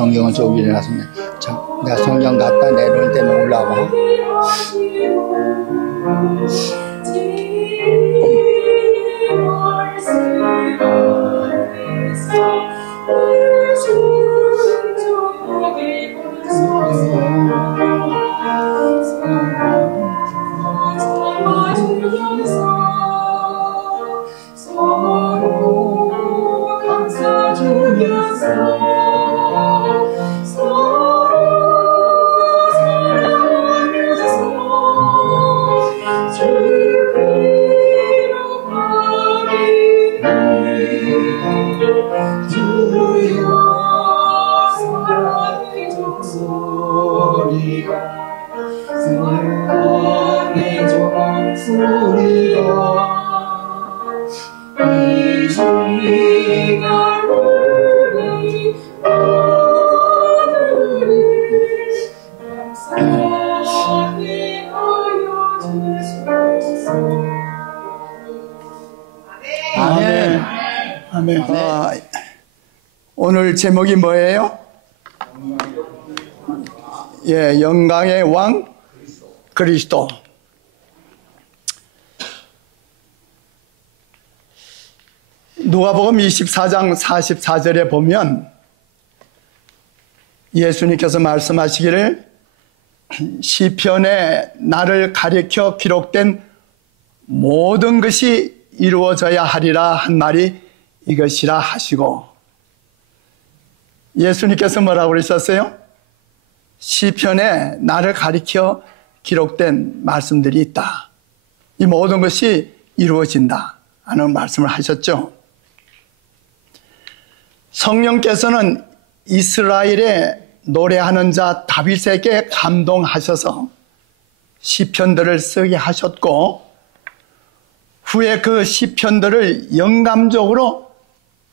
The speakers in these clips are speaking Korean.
성경을 좀 일어났으면 내가 성경 갖다 내놓을 때는 올라와. 아멘. 오늘 제목이 뭐예요? 예, 영광의 왕 그리스도. 누가복음 24장 44절에 보면 예수님께서 말씀하시기를 시편에 나를 가리켜 기록된 모든 것이 이루어져야 하리라 한 말이 이것이라 하시고, 예수님께서 뭐라고 그러셨어요? 시편에 나를 가리켜 기록된 말씀들이 있다. 이 모든 것이 이루어진다 하는 말씀을 하셨죠. 성령께서는 이스라엘의 노래하는 자 다윗에게 감동하셔서 시편들을 쓰게 하셨고, 후에 그 시편들을 영감적으로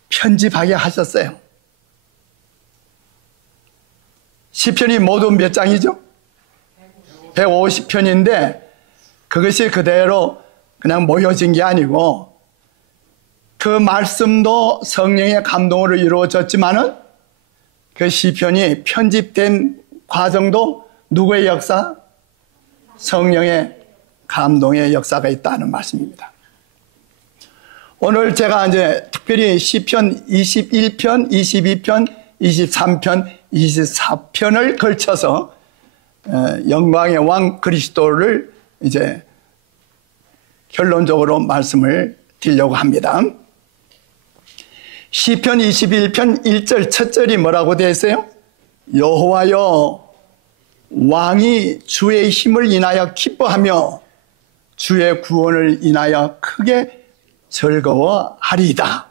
편집하게 하셨어요. 시편이 모두 몇 장이죠? 150편인데 그것이 그대로 그냥 모여진 게 아니고, 그 말씀도 성령의 감동으로 이루어졌지만은 그 시편이 편집된 과정도 누구의 역사? 성령의 감동의 역사가 있다는 말씀입니다. 오늘 제가 이제 특별히 시편 21편, 22편, 23편, 24편을 걸쳐서 영광의 왕 그리스도를 이제 결론적으로 말씀을 드리려고 합니다. 시편 21편 1절 첫 절이 뭐라고 되어 있어요? 여호와여, 왕이 주의 힘을 인하여 기뻐하며 주의 구원을 인하여 크게 즐거워하리이다.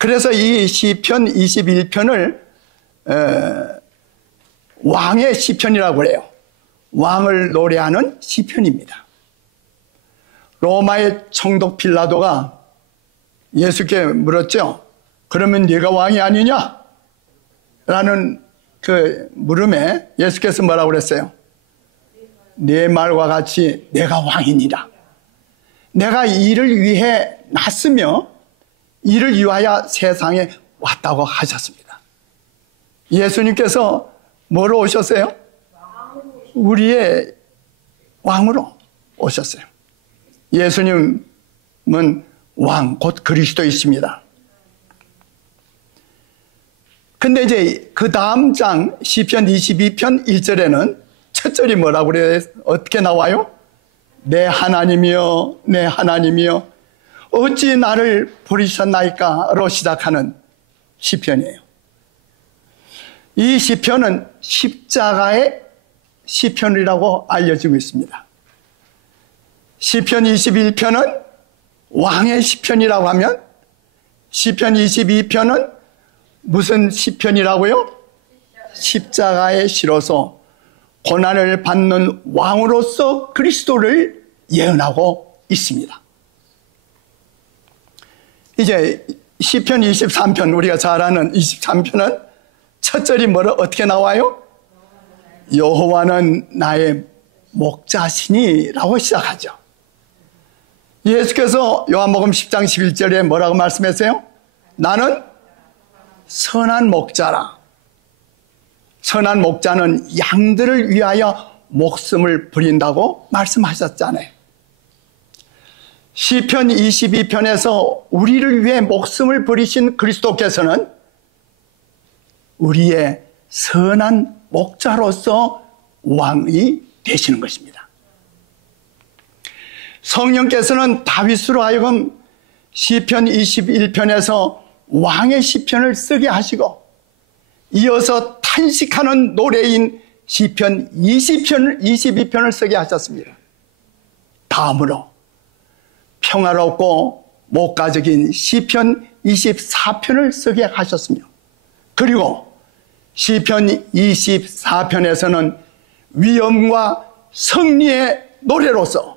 그래서 이 시편 21편을 왕의 시편이라고 해요. 왕을 노래하는 시편입니다. 로마의 총독 빌라도가 예수께 물었죠. 그러면 네가 왕이 아니냐? 라는 그 물음에 예수께서 뭐라고 그랬어요? 네 말과 같이 내가 왕이니라. 내가 이를 위해 났으며 이를 위하여 세상에 왔다고 하셨습니다. 예수님께서 뭐로 오셨어요? 우리의 왕으로 오셨어요. 예수님은 왕, 곧 그리스도이십니다. 근데 이제 그 다음 장 시편 22편 1절에는 첫 절이 뭐라고 그래요? 어떻게 나와요? 내 하나님이여, 내 하나님이여, 어찌 나를 버리셨나이까로 시작하는 시편이에요. 이 시편은 십자가의 시편이라고 알려지고 있습니다. 시편 21편은 왕의 시편이라고 하면 시편 22편은 무슨 시편이라고요? 십자가의 시로서 고난을 받는 왕으로서 그리스도를 예언하고 있습니다. 이제 시편 23편, 우리가 잘 아는 23편은 첫 절이 어떻게 나와요? 여호와는 나의 목자시니라고 시작하죠. 예수께서 요한복음 10장 11절에 뭐라고 말씀하세요? 나는 선한 목자라. 선한 목자는 양들을 위하여 목숨을 버린다고 말씀하셨잖아요. 시편 22편에서 우리를 위해 목숨을 버리신 그리스도께서는 우리의 선한 목자로서 왕이 되시는 것입니다. 성령께서는 다윗으로 하여금 시편 21편에서 왕의 시편을 쓰게 하시고 이어서 탄식하는 노래인 시편 22편을 쓰게 하셨습니다. 다음으로 평화롭고 목가적인 시편 24편을 쓰게 하셨으며 그리고 시편 24편에서는 위엄과 승리의 노래로서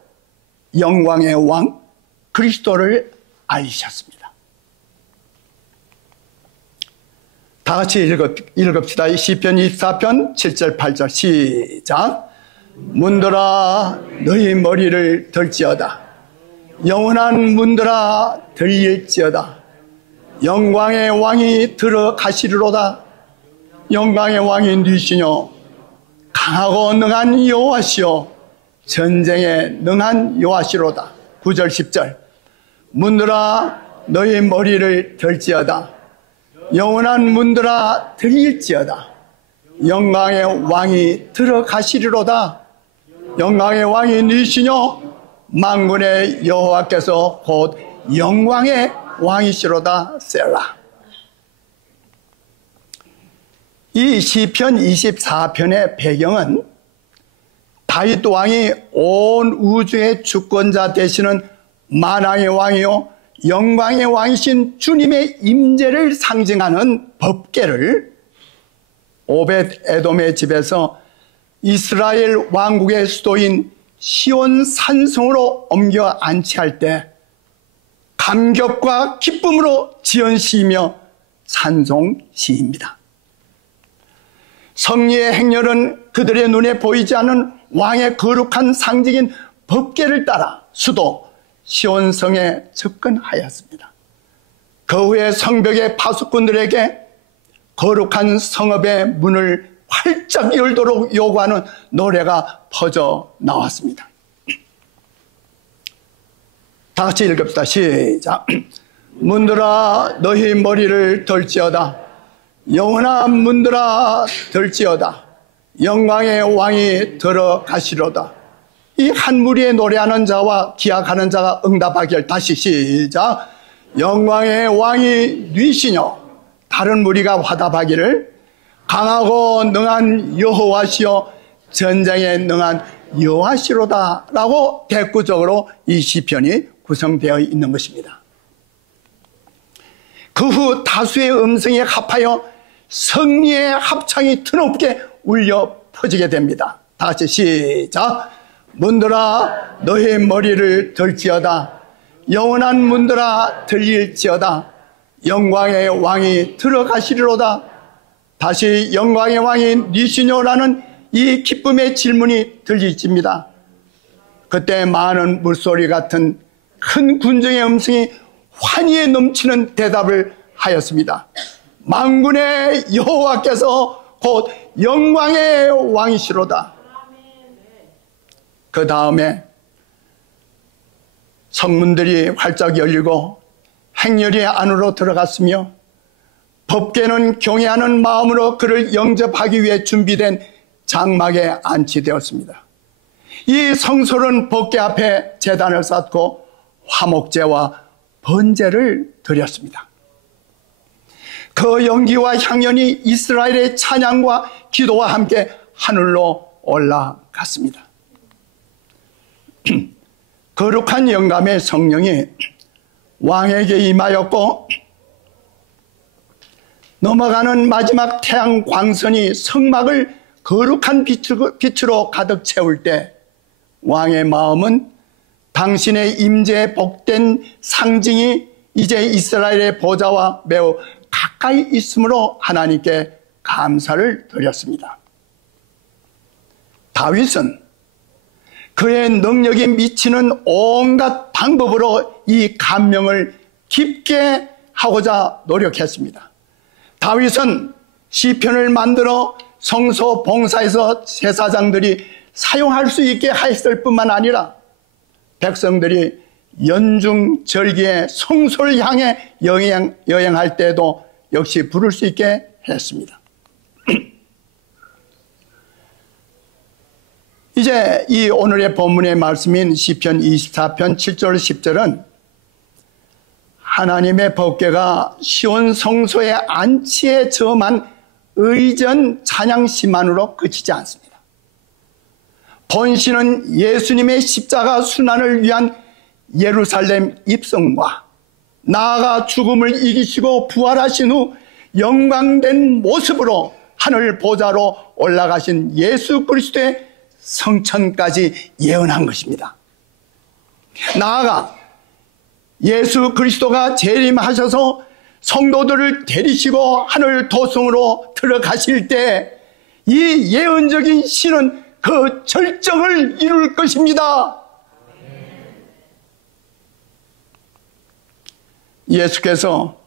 영광의 왕 그리스도를 알리셨습니다. 다 같이 읽읍시다. 시편 24편 7절 8절 시작. 문들아 너희 머리를 들지어다. 영원한 문들아 들릴지어다. 영광의 왕이 들어가시리로다. 영광의 왕이 누이시뇨 강하고 능한 여호와시요 전쟁에 능한 여호와시로다. 9절 10절 문들아 너희 머리를 들지어다. 영원한 문들아 들릴지어다. 영광의 왕이 들어가시리로다. 영광의 왕이 누이시뇨 만군의 여호와께서 곧 영광의 왕이시로다. 셀라. 이 시편 24편의 배경은 다윗 왕이 온 우주의 주권자 되시는 만왕의 왕이요 영광의 왕이신 주님의 임재를 상징하는 법궤를 오벳 에돔의 집에서 이스라엘 왕국의 수도인 시온 산성으로 옮겨 안치할 때 감격과 기쁨으로 지연시이며 찬송시입니다. 성리의 행렬은 그들의 눈에 보이지 않는 왕의 거룩한 상징인 법궤를 따라 수도 시온성에 접근하였습니다. 그 후에 성벽의 파수꾼들에게 거룩한 성읍의 문을 활짝 열도록 요구하는 노래가 퍼져 나왔습니다. 다 같이 읽읍시다. 시작. 문들아 너희 머리를 들지어다. 영원한 문들아 들지어다. 영광의 왕이 들어가시로다. 이 한 무리에 노래하는 자와 기악하는 자가 응답하길. 다시 시작. 영광의 왕이 누이시뇨 다른 무리가 화답하기를 강하고 능한 여호와시여 전쟁에 능한 여호와시로다 라고 대꾸적으로 이 시편이 구성되어 있는 것입니다. 그 후 다수의 음성이 합하여 승리의 합창이 드높게 울려 퍼지게 됩니다. 다 같이 시작. 문들아 너희 머리를 들지어다. 영원한 문들아 들릴지어다. 영광의 왕이 들어가시리로다. 다시 영광의 왕이 니시뇨라는 이 기쁨의 질문이 들리집니다. 그때 많은 물소리 같은 큰 군중의 음성이 환희에 넘치는 대답을 하였습니다. 만군의 여호와께서 곧 영광의 왕이시로다. 그 다음에 성문들이 활짝 열리고 행렬이 안으로 들어갔으며 법궤는 경외하는 마음으로 그를 영접하기 위해 준비된 장막에 안치되었습니다. 이 성소는 법궤 앞에 제단을 쌓고 화목제와 번제를 드렸습니다. 그 연기와 향연이 이스라엘의 찬양과 기도와 함께 하늘로 올라갔습니다. 거룩한 영감의 성령이 왕에게 임하였고 넘어가는 마지막 태양 광선이 성막을 거룩한 빛으로 가득 채울 때 왕의 마음은 당신의 임재에 복된 상징이 이제 이스라엘의 보좌와 매우 가까이 있으므로 하나님께 감사를 드렸습니다. 다윗은 그의 능력이 미치는 온갖 방법으로 이 감명을 깊게 하고자 노력했습니다. 다윗은 시편을 만들어 성소 봉사에서 제사장들이 사용할 수 있게 했을 뿐만 아니라 백성들이 연중 절기에 성소를 향해 여행할 때도 역시 부를 수 있게 했습니다. 이제 이 오늘의 본문의 말씀인 시편 24편 7절 10절은 하나님의 법궤가 시온 성소의 안치에 점한 의전 찬양시만으로 그치지 않습니다. 본시는 예수님의 십자가 순환을 위한 예루살렘 입성과 나아가 죽음을 이기시고 부활하신 후 영광된 모습으로 하늘 보좌로 올라가신 예수 그리스도의 성천까지 예언한 것입니다. 나아가 예수 그리스도가 재림하셔서 성도들을 데리시고 하늘 도성으로 들어가실 때 이 예언적인 시는 그 절정을 이룰 것입니다. 예수께서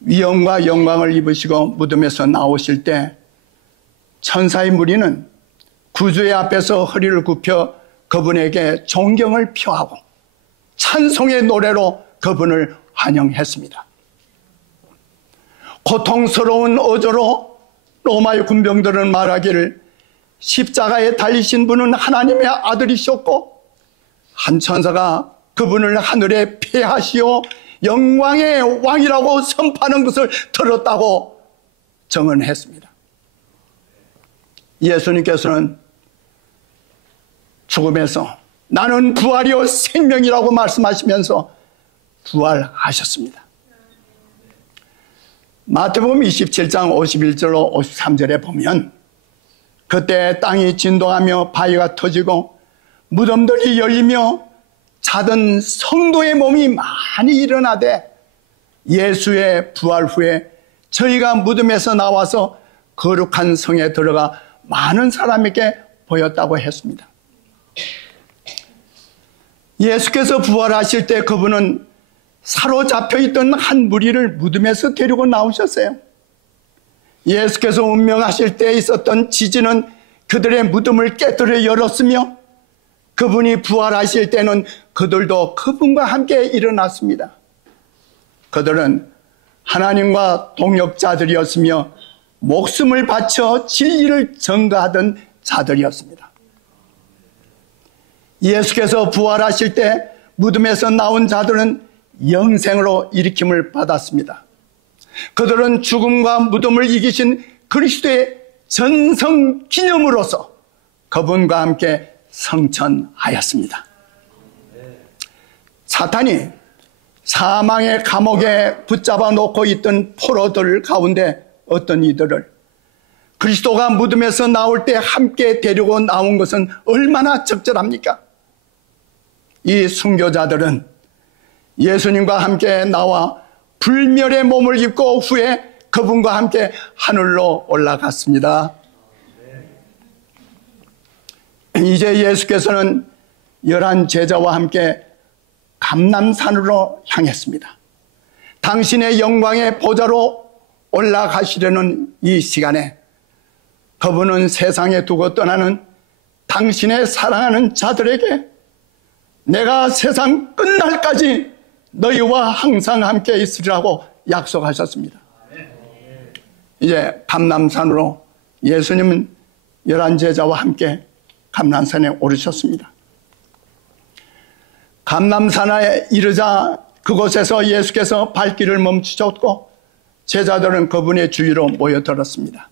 위엄과 영광을 입으시고 무덤에서 나오실 때 천사의 무리는 구주의 앞에서 허리를 굽혀 그분에게 존경을 표하고 찬송의 노래로 그분을 환영했습니다. 고통스러운 어조로 로마의 군병들은 말하기를 십자가에 달리신 분은 하나님의 아들이셨고 한 천사가 그분을 하늘에 폐하시어 영광의 왕이라고 선포하는 것을 들었다고 증언했습니다. 예수님께서는 죽음에서 나는 부활이요 생명이라고 말씀하시면서 부활하셨습니다. 마태복음 27장 51절로 53절에 보면 그때 땅이 진동하며 바위가 터지고 무덤들이 열리며 자던 성도의 몸이 많이 일어나되 예수의 부활 후에 저희가 무덤에서 나와서 거룩한 성에 들어가 많은 사람에게 보였다고 했습니다. 예수께서 부활하실 때 그분은 사로잡혀 있던 한 무리를 무덤에서 데리고 나오셨어요. 예수께서 운명하실 때 있었던 지진은 그들의 무덤을 깨뜨려 열었으며 그분이 부활하실 때는 그들도 그분과 함께 일어났습니다. 그들은 하나님과 동역자들이었으며 목숨을 바쳐 진리를 전가하던 자들이었습니다. 예수께서 부활하실 때 무덤에서 나온 자들은 영생으로 일으킴을 받았습니다. 그들은 죽음과 무덤을 이기신 그리스도의 전성 기념으로서 그분과 함께 성천하였습니다. 사탄이 사망의 감옥에 붙잡아 놓고 있던 포로들 가운데 어떤 이들을 그리스도가 무덤에서 나올 때 함께 데리고 나온 것은 얼마나 적절합니까? 이 순교자들은 예수님과 함께 나와 불멸의 몸을 입고 후에 그분과 함께 하늘로 올라갔습니다. 이제 예수께서는 11 제자와 함께 감람산으로 향했습니다. 당신의 영광의 보좌로 올라가시려는 이 시간에 그분은 세상에 두고 떠나는 당신의 사랑하는 자들에게 내가 세상 끝날까지 너희와 항상 함께 있으리라고 약속하셨습니다. 이제 감람산으로 예수님은 11 제자와 함께 감람산에 오르셨습니다. 감람산에 이르자 그곳에서 예수께서 발길을 멈추셨고 제자들은 그분의 주위로 모여들었습니다.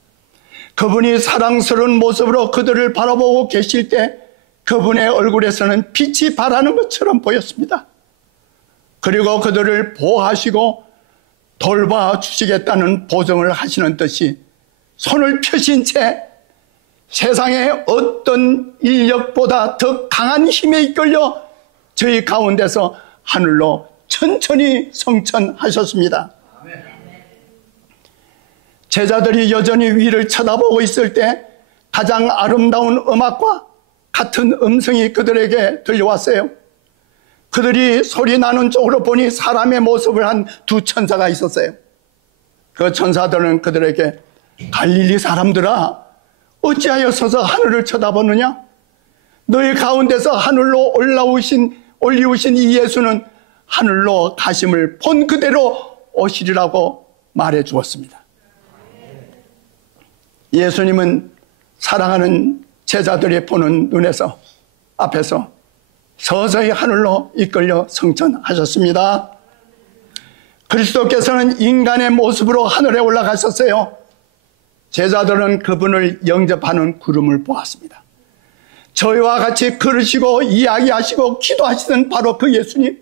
그분이 사랑스러운 모습으로 그들을 바라보고 계실 때 그분의 얼굴에서는 빛이 발하는 것처럼 보였습니다. 그리고 그들을 보호하시고 돌봐주시겠다는 보증을 하시는 듯이 손을 펴신 채 세상의 어떤 인력보다 더 강한 힘에 이끌려 저희 가운데서 하늘로 천천히 성천하셨습니다. 제자들이 여전히 위를 쳐다보고 있을 때 가장 아름다운 음악과 같은 음성이 그들에게 들려왔어요. 그들이 소리 나는 쪽으로 보니 사람의 모습을 한 두 천사가 있었어요. 그 천사들은 그들에게 갈릴리 사람들아, 어찌하여 서서 하늘을 쳐다보느냐? 너희 가운데서 하늘로 올리우신 이 예수는 하늘로 가심을 본 그대로 오시리라고 말해 주었습니다. 예수님은 사랑하는 제자들이 보는 눈에서 앞에서 서서히 하늘로 이끌려 성천하셨습니다. 그리스도께서는 인간의 모습으로 하늘에 올라가셨어요. 제자들은 그분을 영접하는 구름을 보았습니다. 저희와 같이 걸으시고 이야기하시고 기도하시던 바로 그 예수님,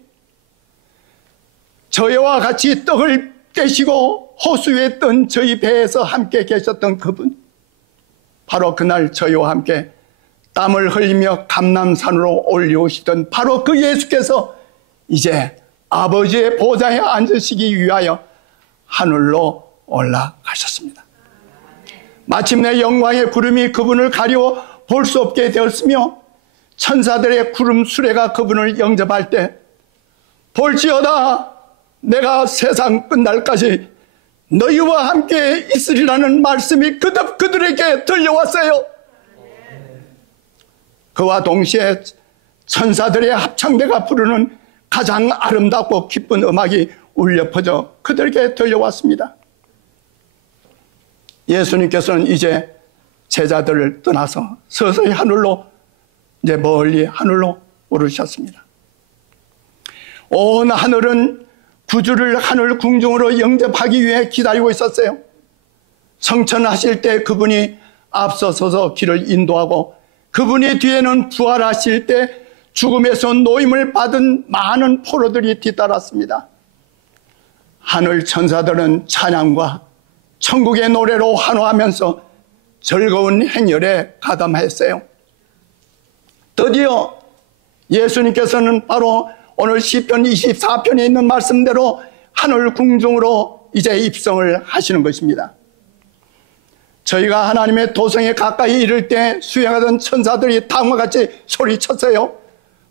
저희와 같이 떡을 떼시고 호수 위에 뜬 저희 배에서 함께 계셨던 그분, 바로 그날 저희와 함께 땀을 흘리며 감람산으로 올려오시던 바로 그 예수께서 이제 아버지의 보좌에 앉으시기 위하여 하늘로 올라가셨습니다. 마침내 영광의 구름이 그분을 가리워 볼 수 없게 되었으며 천사들의 구름 수레가 그분을 영접할 때 볼지어다 내가 세상 끝날까지 너희와 함께 있으리라는 말씀이 그듭 그들에게 들려왔어요. 그와 동시에 천사들의 합창대가 부르는 가장 아름답고 기쁜 음악이 울려 퍼져 그들에게 들려왔습니다. 예수님께서는 이제 제자들을 떠나서 서서히 하늘로, 이제 멀리 하늘로 오르셨습니다. 온 하늘은 구주를 하늘 궁중으로 영접하기 위해 기다리고 있었어요. 성천하실 때 그분이 앞서서서 길을 인도하고 그분이 뒤에는 부활하실 때 죽음에서 노임을 받은 많은 포로들이 뒤따랐습니다. 하늘 천사들은 찬양과 천국의 노래로 환호하면서 즐거운 행렬에 가담했어요. 드디어 예수님께서는 바로 오늘 시편 24편에 있는 말씀대로 하늘 궁중으로 이제 입성을 하시는 것입니다. 저희가 하나님의 도성에 가까이 이를 때 수행하던 천사들이 다음과 같이 소리쳤어요.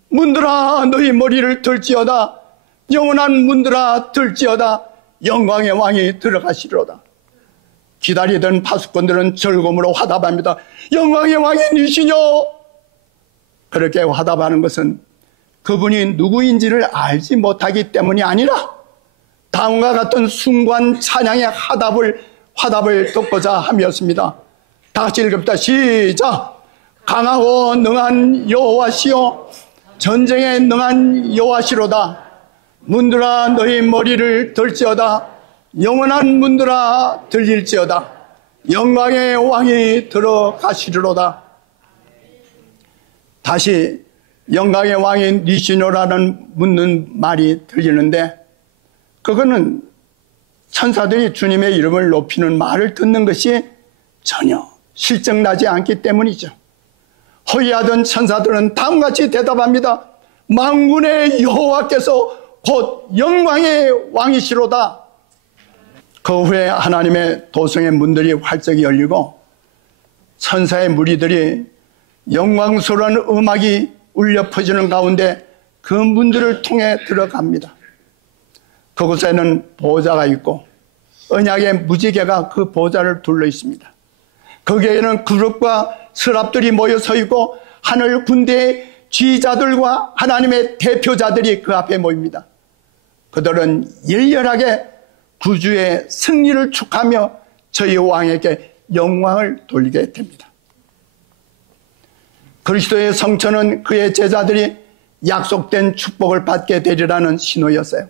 문들아 너희 머리를 들지어다. 영원한 문들아 들지어다. 영광의 왕이 들어가시리로다. 기다리던 파수꾼들은 즐거움으로 화답합니다. 영광의 왕이 니시뇨. 그렇게 화답하는 것은 그분이 누구인지를 알지 못하기 때문이 아니라 다음과 같은 순관 찬양의 화답을 듣고자 함이었습니다. 다 같이 읽읍시다. 시작. 강하고 능한 여호와시요 전쟁에 능한 여호와시로다. 문들아 너희 머리를 들지어다. 영원한 문들아 들릴지어다. 영광의 왕이 들어가시리로다. 다시 영광의 왕이 니시노라는 묻는 말이 들리는데 그거는 천사들이 주님의 이름을 높이는 말을 듣는 것이 전혀 실증나지 않기 때문이죠. 허위하던 천사들은 다음같이 대답합니다. 만군의 여호와께서 곧 영광의 왕이시로다. 그 후에 하나님의 도성의 문들이 활짝 열리고 천사의 무리들이 영광스러운 음악이 울려 퍼지는 가운데 그 문들을 통해 들어갑니다. 그곳에는 보좌가 있고 언약의 무지개가 그 보좌를 둘러 있습니다. 거기에는 그룹과 서랍들이 모여 서 있고 하늘 군대의 지휘자들과 하나님의 대표자들이 그 앞에 모입니다. 그들은 열렬하게 구주의 승리를 축하며 저희 왕에게 영광을 돌리게 됩니다. 그리스도의 성천은 그의 제자들이 약속된 축복을 받게 되리라는 신호였어요.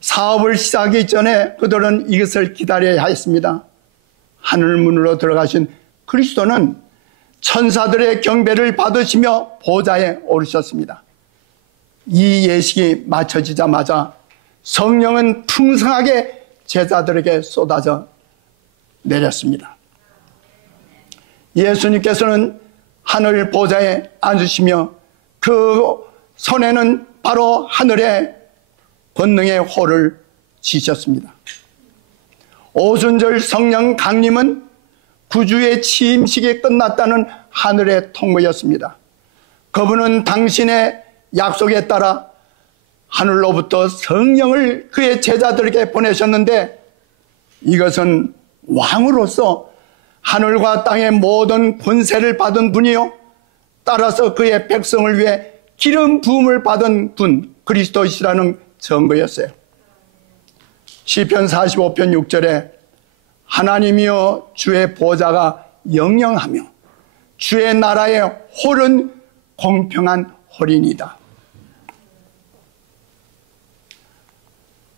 사업을 시작하기 전에 그들은 이것을 기다려야 했습니다. 하늘문으로 들어가신 그리스도는 천사들의 경배를 받으시며 보좌에 오르셨습니다. 이 예식이 마쳐지자마자 성령은 풍성하게 제자들에게 쏟아져 내렸습니다. 예수님께서는 하늘 보좌에 앉으시며 그 손에는 바로 하늘의 권능의 호를 쥐셨습니다. 오순절 성령 강림은 구주의 취임식이 끝났다는 하늘의 통보였습니다. 그분은 당신의 약속에 따라 하늘로부터 성령을 그의 제자들에게 보내셨는데 이것은 왕으로서 하늘과 땅의 모든 권세를 받은 분이요, 따라서 그의 백성을 위해 기름 부음을 받은 분, 그리스도이시라는 증거였어요. 시편 45편 6절에 하나님이여 주의 보좌가 영영하며 주의 나라의 홀은 공평한 홀이니이다.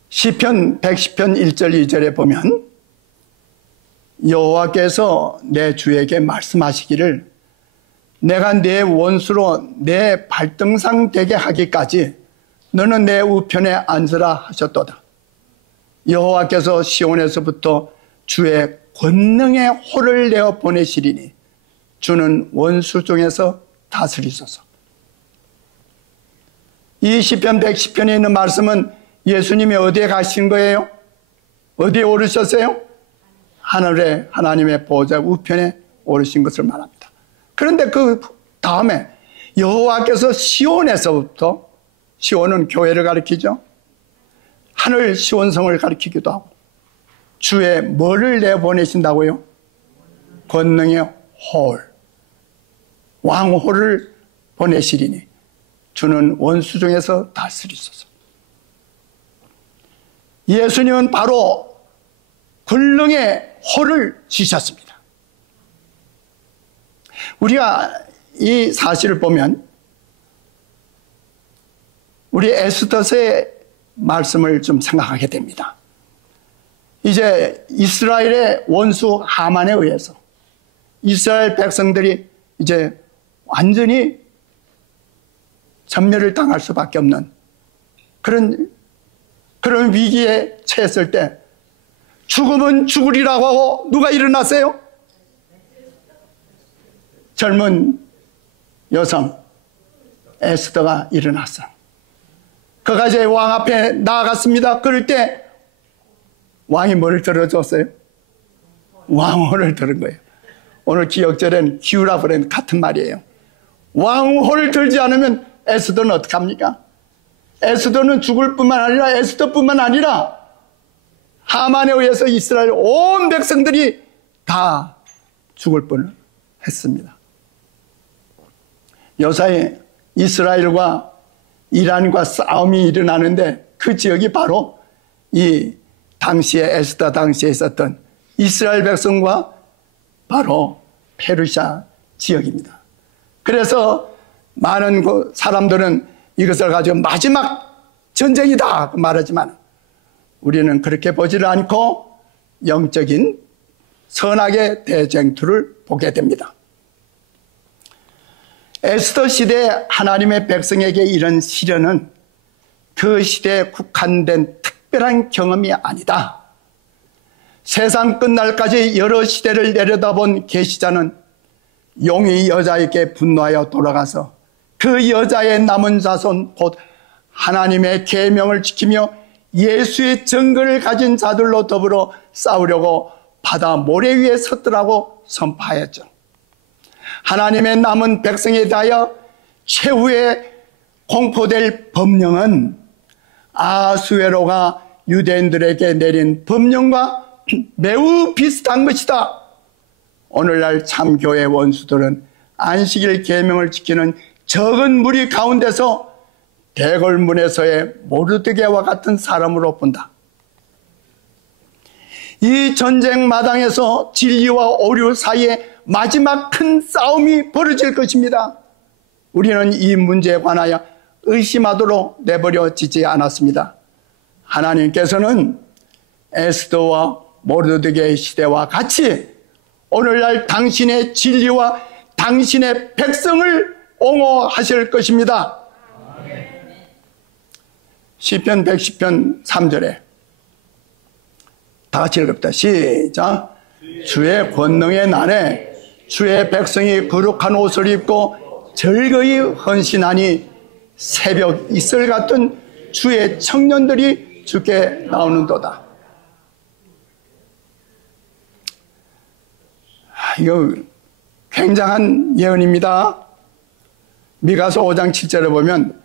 시편 110편 1절 2절에 보면 여호와께서 내 주에게 말씀하시기를 내가 내 원수로 내 발등상 되게 하기까지 너는 내 우편에 앉으라 하셨도다. 여호와께서 시온에서부터 주의 권능의 홀을 내어 보내시리니 주는 원수 중에서 다스리소서. 이 시편 110편에 있는 말씀은 예수님이 어디에 가신 거예요? 어디에 오르셨어요? 하늘에 하나님의 보좌 우편에 오르신 것을 말합니다. 그런데 그 다음에 여호와께서 시온에서부터, 시온은 교회를 가리키죠. 하늘 시온성을 가리키기도 하고, 주의 뭐를 내보내신다고요? 권능의 홀, 왕홀을 보내시리니 주는 원수 중에서 다스리소서. 예수님은 바로 권능의 홀을 지셨습니다. 우리가 이 사실을 보면 우리 에스더서의 말씀을 좀 생각하게 됩니다. 이제 이스라엘의 원수 하만에 의해서 이스라엘 백성들이 이제 완전히 전멸을 당할 수밖에 없는 그런 위기에 처했을 때 죽으면 죽으리라고 하고 누가 일어났어요? 젊은 여성 에스더가 일어났어. 그가 이제 왕 앞에 나아갔습니다. 그럴 때 왕이 뭘 들어줬어요? 왕홀을 들은 거예요. 오늘 기억절엔 기우라브렌 같은 말이에요. 왕홀을 들지 않으면 에스더는 어떡합니까? 에스더는 죽을 뿐만 아니라 에스더뿐만 아니라 하만에 의해서 이스라엘 온 백성들이 다 죽을 뻔을 했습니다. 요사이 이스라엘과 이란과 싸움이 일어나는데 그 지역이 바로 이 당시에 에스더 당시에 있었던 이스라엘 백성과 바로 페르시아 지역입니다. 그래서 많은 사람들은 이것을 가지고 마지막 전쟁이다 말하지만 우리는 그렇게 보지를 않고 영적인 선악의 대쟁투를 보게 됩니다. 에스더 시대에 하나님의 백성에게 이런 시련은 그 시대에 국한된 특별한 경험이 아니다. 세상 끝날까지 여러 시대를 내려다본 계시자는 용이 여자에게 분노하여 돌아가서 그 여자의 남은 자손 곧 하나님의 계명을 지키며 예수의 증거를 가진 자들로 더불어 싸우려고 바다 모래 위에 섰더라고 선포하였죠. 하나님의 남은 백성에 대하여 최후의 공포될 법령은 아하수에로가 유대인들에게 내린 법령과 매우 비슷한 것이다. 오늘날 참교회 원수들은 안식일 계명을 지키는 적은 무리 가운데서 대궐문에서의 모르드게와 같은 사람으로 본다. 이 전쟁 마당에서 진리와 오류 사이에 마지막 큰 싸움이 벌어질 것입니다. 우리는 이 문제에 관하여 의심하도록 내버려지지 않았습니다. 하나님께서는 에스더와 모르드게의 시대와 같이 오늘날 당신의 진리와 당신의 백성을 옹호하실 것입니다. 시편 110편 3절에 다 같이 읽읍시다. 시작. 주의 권능의 날에 주의 백성이 거룩한 옷을 입고 즐거이 헌신하니 새벽 이슬 같은 주의 청년들이 주께 나오는도다. 이거 굉장한 예언입니다. 미가서 5장 7절에 보면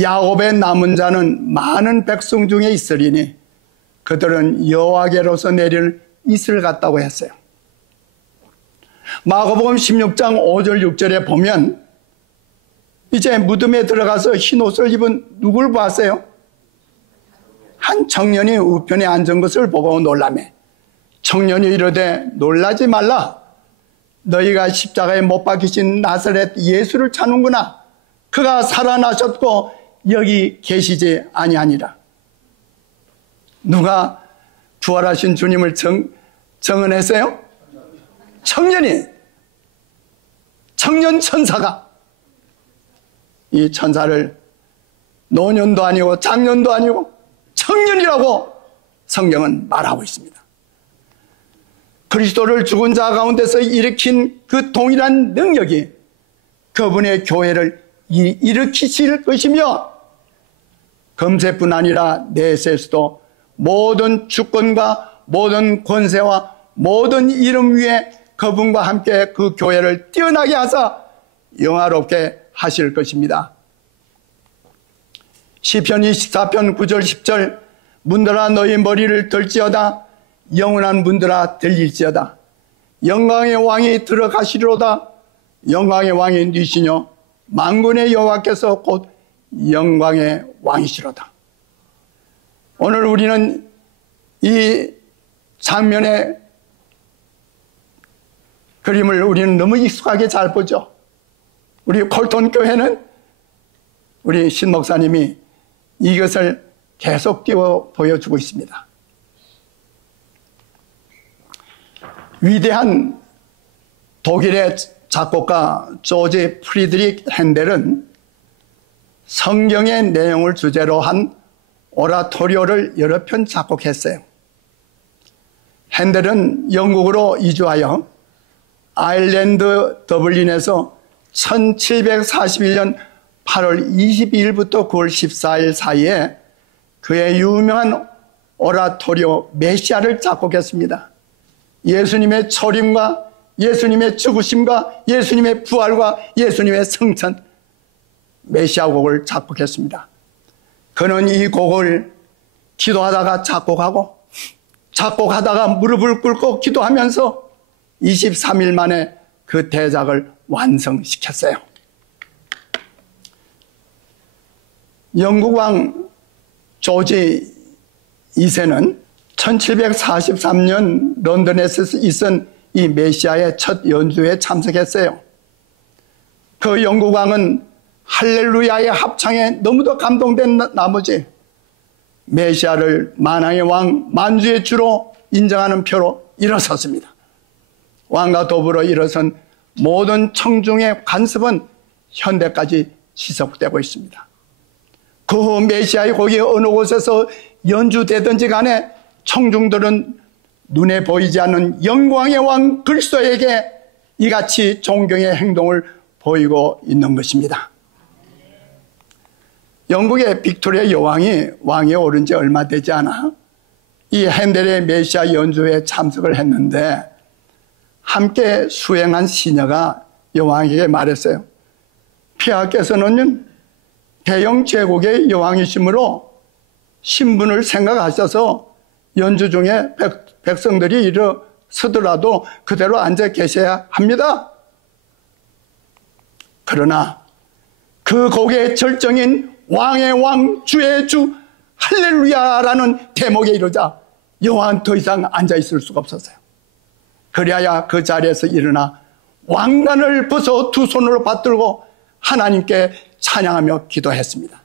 야곱의 남은 자는 많은 백성 중에 있으리니 그들은 여호와께로서 내릴 이슬 같다고 했어요. 마가복음 16장 5절 6절에 보면 이제 무덤에 들어가서 흰 옷을 입은 누굴 보았어요? 한 청년이 우편에 앉은 것을 보고 놀라매 청년이 이르되 놀라지 말라. 너희가 십자가에 못 박히신 나사렛 예수를 찾는구나. 그가 살아나셨고 여기 계시지 아니하니라. 누가 부활하신 주님을 증언했어요? 청년 천사가 이 천사를 노년도 아니고 장년도 아니고 청년이라고 성경은 말하고 있습니다. 그리스도를 죽은 자 가운데서 일으킨 그 동일한 능력이 그분의 교회를 일으키실 것이며 금세뿐 아니라 내세에서도 모든 주권과 모든 권세와 모든 이름 위에 그분과 함께 그 교회를 뛰어나게 하사 영화롭게 하실 것입니다. 시편 24편 9절 10절 문들아 너희 머리를 들지어다 영원한 문들아 들릴지어다 영광의 왕이 들어가시리로다 영광의 왕이 니시뇨 만군의 여호와께서 곧 영광의 왕이시로다. 오늘 우리는 이 장면의 그림을 우리는 너무 익숙하게 잘 보죠. 우리 콜톤 교회는 우리 신 목사님이 이것을 계속 띄워 보여주고 있습니다. 위대한 독일의 작곡가 조지 프리드리히 핸델은 성경의 내용을 주제로 한 오라토리오를 여러 편 작곡했어요. 핸델은 영국으로 이주하여 아일랜드 더블린에서 1741년 8월 22일부터 9월 14일 사이에 그의 유명한 오라토리오 메시아를 작곡했습니다. 예수님의 초림과 예수님의 죽으심과 예수님의 부활과 예수님의 성천 메시아 곡을 작곡했습니다. 그는 이 곡을 기도하다가 작곡하고 작곡하다가 무릎을 꿇고 기도하면서 23일 만에 그 대작을 완성시켰어요. 영국 왕 조지 2세는 1743년 런던에서 있은 이 메시아의 첫 연주에 참석했어요. 그 영국 왕은 할렐루야의 합창에 너무도 감동된 나머지 메시아를 만왕의 왕 만주의 주로 인정하는 표로 일어섰습니다. 왕과 더불어 일어선 모든 청중의 간섭은 현대까지 지속되고 있습니다. 그 메시아의 곡이 어느 곳에서 연주되든지 간에 청중들은 눈에 보이지 않는 영광의 왕 그리스도에게 이같이 존경의 행동을 보이고 있는 것입니다. 영국의 빅토리아 여왕이 왕에 오른 지 얼마 되지 않아 이 핸델의 메시아 연주에 참석을 했는데 함께 수행한 시녀가 여왕에게 말했어요. 폐하께서는 대영 제국의 여왕이시므로 신분을 생각하셔서 연주 중에 백성들이 일어서더라도 그대로 앉아 계셔야 합니다. 그러나 그 곡의 절정인 왕의 왕 주의 주 할렐루야라는 대목에 이르자 여왕은 더 이상 앉아있을 수가 없었어요. 그리하여 그 자리에서 일어나 왕관을 벗어 두 손으로 받들고 하나님께 찬양하며 기도했습니다.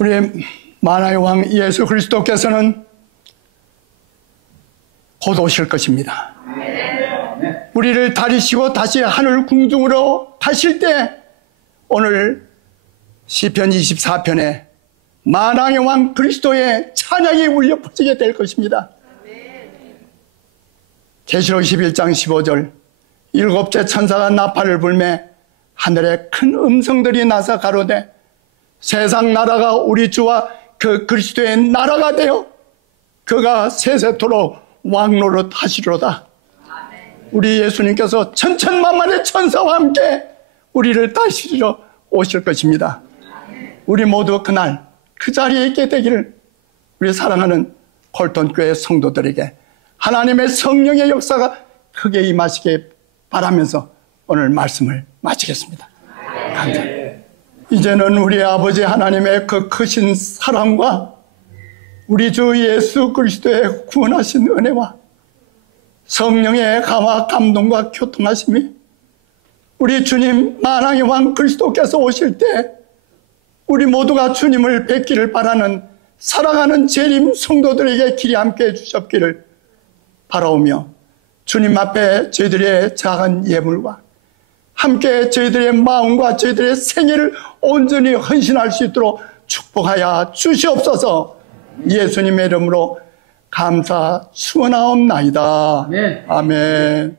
우리 만화의 왕 예수 그리스도께서는 곧 오실 것입니다. 우리를 다리시고 다시 하늘 궁중으로 가실 때 오늘 시편 24편에 만왕의 왕 그리스도의 찬양이 울려 퍼지게 될 것입니다. 계시록 11장 15절 일곱째 천사가 나팔을 불매 하늘에 큰 음성들이 나서 가로되 세상 나라가 우리 주와 그 그리스도의 나라가 되어 그가 세세토록 왕노릇 하시로다. 우리 예수님께서 천천만만의 천사와 함께 우리를 다스리러 오실 것입니다. 우리 모두 그날 그 자리에 있게 되기를 우리 사랑하는 콜톤교회 성도들에게 하나님의 성령의 역사가 크게 임하시길 바라면서 오늘 말씀을 마치겠습니다. 감사합니다. 이제는 우리 아버지 하나님의 그 크신 사랑과 우리 주 예수 그리스도의 구원하신 은혜와 성령의 감화 감동과 교통하심이 우리 주님 만왕의 왕 그리스도께서 오실 때 우리 모두가 주님을 뵙기를 바라는 사랑하는 재림 성도들에게 길이 함께 해주셨기를 바라오며 주님 앞에 저희들의 작은 예물과 함께 저희들의 마음과 저희들의 생애를 온전히 헌신할 수 있도록 축복하여 주시옵소서. 예수님의 이름으로 감사 축원하옵나이다. 아멘.